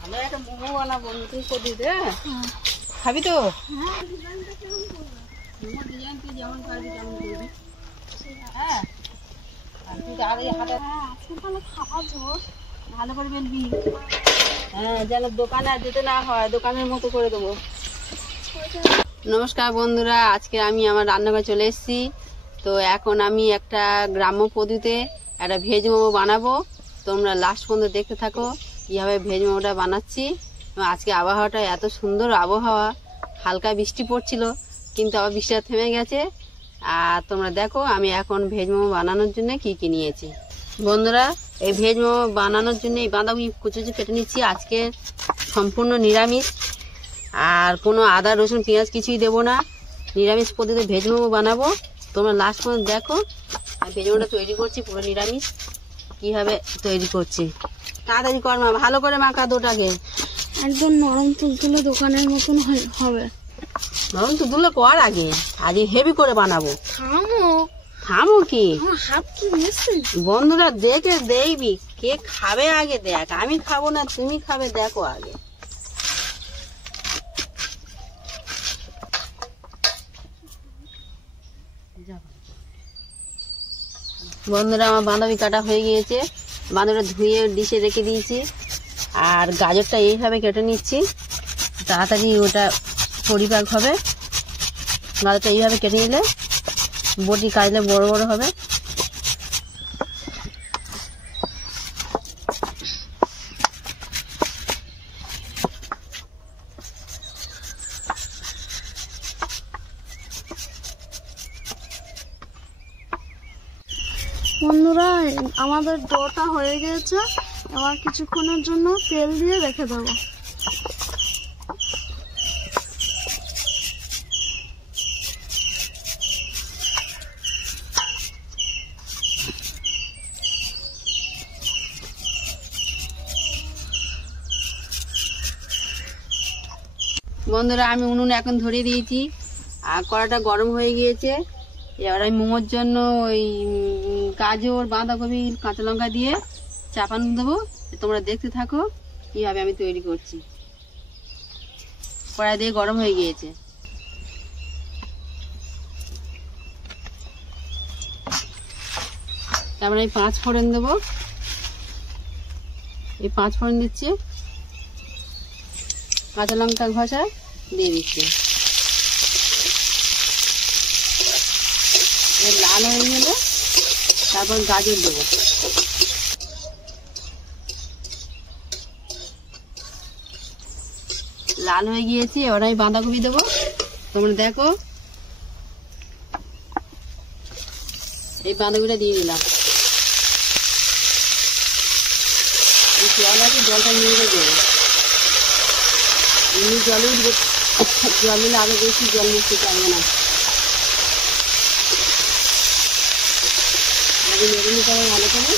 ভালো একটা মোমো বানাবো নতুন পদ্ধতিতে। খাবি তো? ডিজাইন তুই যেমন পারবি তেমন করবি। হ্যাঁ তুই আগে হাতে ভালো করে বেলবি। হ্যাঁ যেন দোকানে যেতে না হয়, দোকানের মতো করে দেবো। নমস্কার বন্ধুরা, আজকে আমি আমার রান্নাঘরে চলে এসেছি। তো এখন আমি একটা গ্রাম্য পদ্ধতিতে একটা ভেজ মোমো বানাবো। তোমরা লাস্ট পর্যন্ত দেখতে থাকো কীভাবে ভেজ মোমোটা বানাচ্ছি। আজকে আবহাওয়াটা এত সুন্দর আবহাওয়া, হালকা বৃষ্টি পড়ছিল কিন্তু আবার বৃষ্টিটা থেমে গেছে। আর তোমরা দেখো আমি এখন ভেজ মোমো বানানোর জন্য কি কি নিয়েছি। বন্ধুরা, এই ভেজ মোমো বানানোর জন্য এই বাঁধাকপি কুচি কুচি কেটে নিচ্ছি। আজকে সম্পূর্ণ নিরামিষ, আর কোনো আদা রসুন পেঁয়াজ কিছুই দেবো না। নিরামিষ পদ্ধতিতে ভেজ মোমো বানাবো। তোমরা লাস্ট পর্যন্ত দেখো আর ভেজ মোমোটা তৈরি করছি পুরো নিরামিষ, কীভাবে তৈরি করছি। তাড়াতাড়ি কর মা, ভালো করে মাখা দোটাকে। একদম নরম তুলতুলে দোকানের মতন হবে। নরম তুলতুলে কর আগে, আজ হেভি করে বানাবো। থামো কি হাত কি মিশছে? বন্ধুরা দেখে দেখবি কে খাবে আগে দেখ। আমি খাবো না তুমি খাবে, দেখো আগে। বন্ধুরা আমার বাঁধাকপি কাটা হয়ে গিয়েছে, বাঁধাকপিটা ধুয়ে ডিশে রেখে দিয়েছি। আর গাজরটা এইভাবে কেটে নিচ্ছি, তাড়াতাড়ি ওটা পরিপাক হবে। গাজরটা এইভাবে কেটে নিলে বটি কাটলে বড় বড় হবে। বন্ধুরা আমাদের ডোটা হয়ে গেছে, এবার কিছুক্ষণের জন্য তেল দিয়ে রেখে দেবো। বন্ধুরা আমি উনুন এখন ধরিয়ে দিয়েছি আর কড়াটা গরম হয়ে গিয়েছে। এবার আমি মোমোর জন্য ওই গাজর বাঁধাকপি কাঁচা লঙ্কা দিয়ে চাপানো দেবো। তোমরা দেখতে থাকো কীভাবে আমি তৈরি করছি। কড়াই দিয়ে গরম হয়ে গিয়েছে। তারপরে আমি 5 ফোড়ন দেবো। এই 5 ফোড়ন দিচ্ছি, কাঁচা লঙ্কা ঘষা দিয়ে দিচ্ছি। লাল হয়ে গেলে তারপর গাজর দেবো। লাল হয়ে গিয়েছে, এবার আমি বাঁধাকপি দেবো। তোমরা দেখো এই বাঁধাকপিটা দিয়ে দিলাম। জল আছে, জলটা নিয়ে দেবো। এমনি জলে জল দিলে আরো বেশি জল মিশতে পারবে না। নেড়ে নিতে হবে ভালো করে।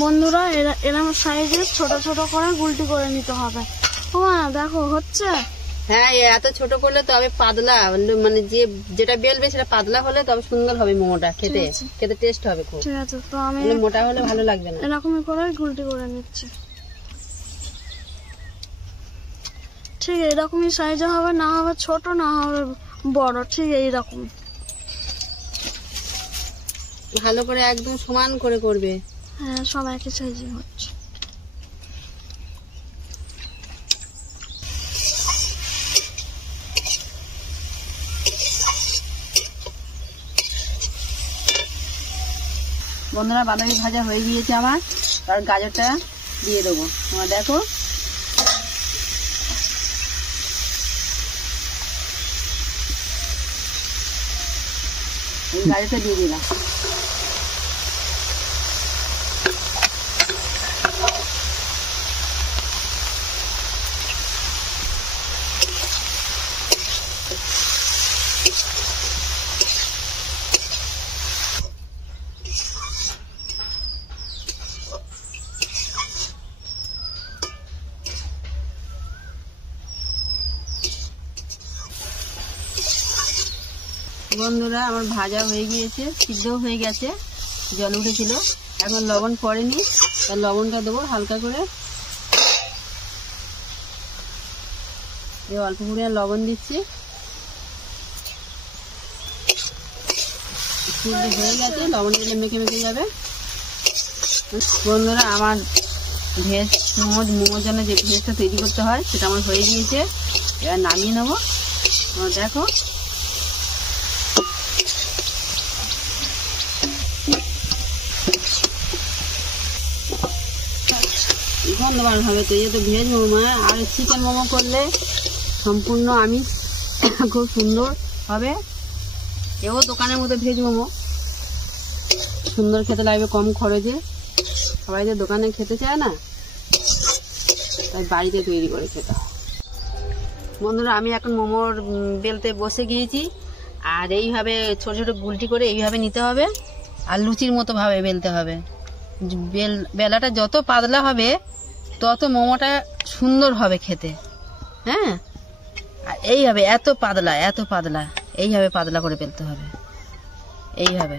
বন্ধুরা এরকম সাইজের ছোট ছোট করে গুলটি করে নিতে হবে। ও দেখো হচ্ছে। হ্যাঁ এত ছোট করলে তবে পাতলা, মানে যেটা বেলবে সেটা পাতলা হলে তবে সুন্দর হবে মোমোটা, খেতে খেতে টেস্ট হবে খুব। ঠিক আছে, তো আমি মোটা হলে ভালো লাগবে না। এরকমই করে গুলটি করে নিচ্ছি। ঠিক এরকমই সাইজে হবে, না হবে ছোট না হবে বড়, ঠিক এইরকম ভালো করে একদম সমান করে করবে। হ্যাঁ সব একই সাইজে হচ্ছে। বন্ধুরা বাঁধাকপি ভাজা হয়ে গিয়েছে আমার, আর গাজরটা দিয়ে দেবো। তোমরা দেখো এই গাজরটা দিয়ে দিলাম। বন্ধুরা আমার ভাজা হয়ে গিয়েছে, সিদ্ধ হয়ে গেছে, জল উঠেছিল। এখন লবণ পড়েনি, তার লবণটা দেবো হালকা করে। অল্প করে লবণ দিচ্ছি। হয়ে গেছে, লবণ দিলে মেখে মেখে যাবে। বন্ধুরা আমার ভেজ মোমোর জন্য যে ভেজটা তৈরি করতে হয় সেটা আমার হয়ে গিয়েছে। এবার নামিয়ে নেবো। দেখো ধন্যবাদ হবে তো, যেহেতু ভেজ মোমো। আর চিকেন মোমো করলে সম্পূর্ণ আমিষ, খুব সুন্দর হবে। এও দোকানের মতো ভেজ মোমো সুন্দর খেতে লাগবে, কম খরচে। সবাই যে দোকানে খেতে চায় না, তাই বাড়িতে তৈরি করে খেতে হয়। বন্ধুরা আমি এখন মোমোর বেলতে বসে গিয়েছি। আর এইভাবে ছোট ছোট গুলটি করে এইভাবে নিতে হবে, আর লুচির মতো ভাবে বেলতে হবে। বেলাটা যত পাতলা হবে তত মোমোটা সুন্দর হবে খেতে। হ্যাঁ, আর এইভাবে এত পাতলা এইভাবে পাতলা করে বেলতে হবে। এইভাবে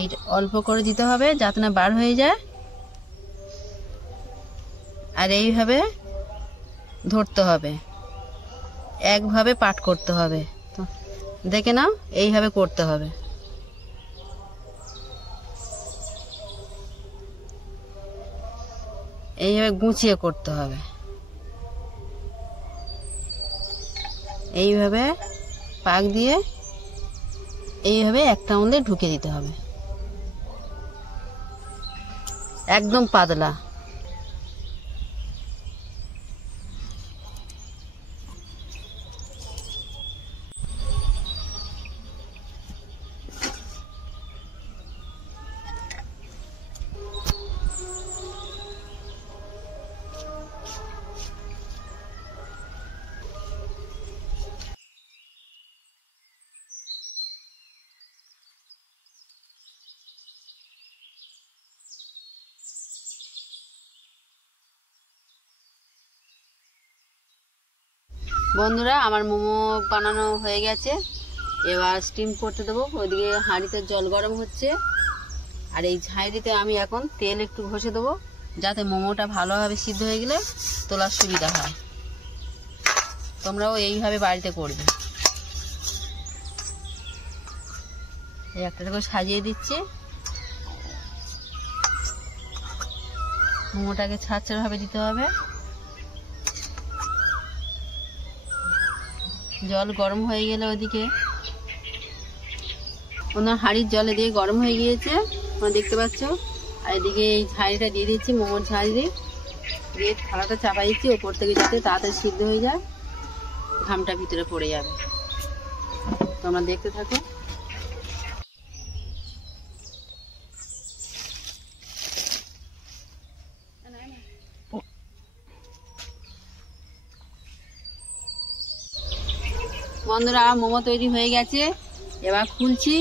এই অল্প করে দিতে হবে যাতে না বার হয়ে যায়। আর এইভাবে ধরতে হবে, একভাবে পাট করতে হবে। তো দেখে নাও, এইভাবে করতে হবে। এইভাবে গুছিয়ে করতে হবে। এইভাবে পাক দিয়ে এইভাবে একটা মধ্যে ঢুকে দিতে হবে, একদম পাতলা। বন্ধুরা আমার মোমো বানানো হয়ে গেছে। এবার স্টিম করতে দেবো। ওইদিকে হাঁড়িতে জল গরম হচ্ছে, আর এই ঝাঁড়িতে আমি এখন তেল একটু ঘষে দেবো, যাতে মোমোটা ভালোভাবে সিদ্ধ হয়ে গেলে তোলার সুবিধা হয়। তোমরাও এইভাবে বাড়িতে করবে। এই একটা করে সাজিয়ে দিচ্ছি। মোমোটাকে ছাড় ভাবে দিতে হবে। জল গরম হয়ে গেলে ওদিকে ওনার হাঁড়ির জলে দিয়ে গরম হয়ে গিয়েছে, তোমরা দেখতে পাচ্ছ। আর এদিকে এই ঝাঁড়িটা দিয়ে দিচ্ছি, মোমোর ঝাঁড়ি দিয়ে থালাটা চাপা দিচ্ছি ওপর থেকে, যাতে তাড়াতাড়ি সিদ্ধ হয়ে যায়, ঘামটা ভিতরে পড়ে যাবে। তোমরা দেখতে থাকো। বন্ধুরা মোমো তৈরি হয়ে গেছে, এবার খুলছি।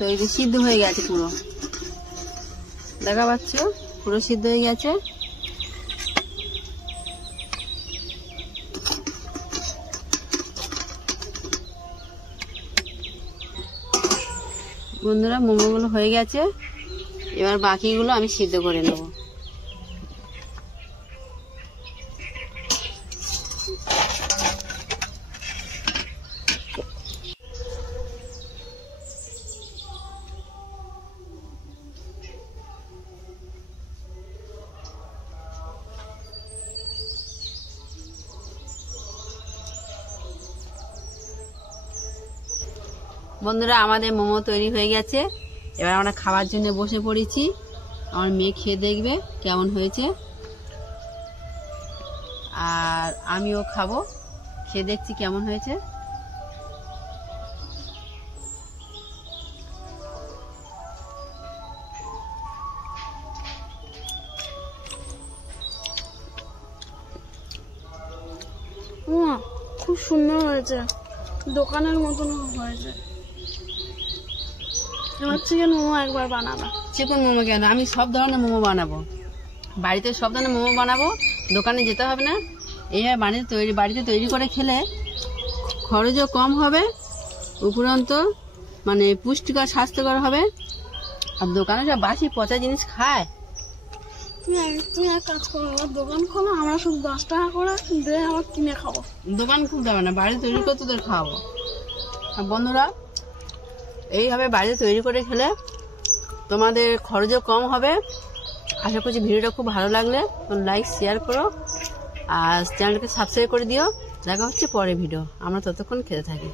তৈরি সিদ্ধ হয়ে গেছে পুরো, দেখা পাচ্ছ পুরো সিদ্ধ হয়ে গেছে। বন্ধুরা মোমোগুলো হয়ে গেছে, এবার বাকিগুলো আমি সিদ্ধ করে নেব। বন্ধুরা আমাদের মোমো তৈরি হয়ে গেছে, এবার আমরা খাওয়ার জন্য বসে পড়েছি। আমার মেয়ে খেয়ে দেখবে কেমন হয়েছে, আর আমিও খাবো, খেয়ে দেখছি কেমন হয়েছে। খুব সুন্দর হয়েছে, দোকানের মতন হয়েছে। এবার চিকেন মোমো একবার বানাবো। চিকেন মোমো কেন, আমি সব ধরনের মোমো বানাবো, বাড়িতে সব ধরনের মোমো বানাবো, দোকানে যেতে হবে না। এইভাবে বাড়িতে তৈরি করে খেলে খরচও কম হবে, উপরন্ত মানে পুষ্টিকর স্বাস্থ্যকর হবে। আর দোকানে সব বাসি পচা জিনিস খায়। তুমি এক কাজ করো, দোকান খোলো, আমরা শুধু 10 টাকা করে দিয়ে আমার কিনে খাবো। দোকান খুলতে হবে না, বাড়ি তৈরি করতে তোদের খাওয়াবো। আর বন্ধুরা, এইভাবে বাড়িতে তৈরি করে খেলে তোমাদের খরচও কম হবে। আশা করছি ভিডিওটা খুব ভালো লাগলে লাইক শেয়ার করো আর চ্যানেলকে সাবস্ক্রাইব করে দিও। দেখা হচ্ছে পরে ভিডিও। আমরা ততক্ষণ খেতে থাকি।